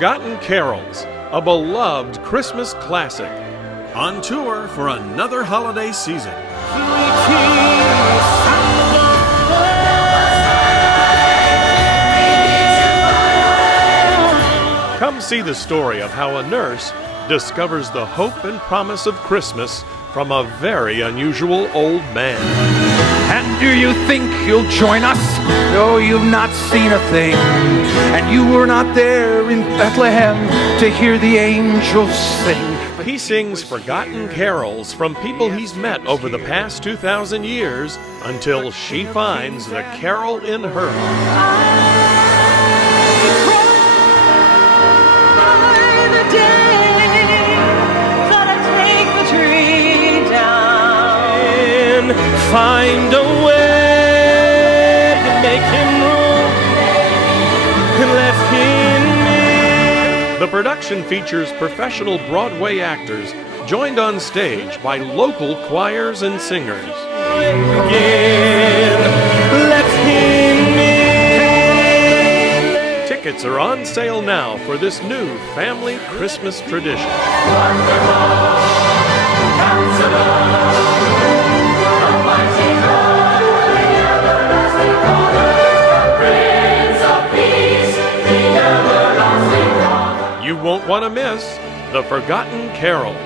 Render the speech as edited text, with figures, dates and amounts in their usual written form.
Forgotten Carols, a beloved Christmas classic, on tour for another holiday season. Come see the story of how a nurse discovers the hope and promise of Christmas from a very unusual old man. And do you think you'll join us? No, you've not seen a thing. And you were not there in Bethlehem to hear the angels sing. He sings forgotten carols from people he's met over the past 2,000 years until she finds the carol in her heart. Find a way to make him room and let him in. The production features professional Broadway actors joined on stage by local choirs and singers. Again, let him in. Tickets are on sale now for this new family Christmas tradition. Wonderful Counselor. You won't want to miss The Forgotten Carols.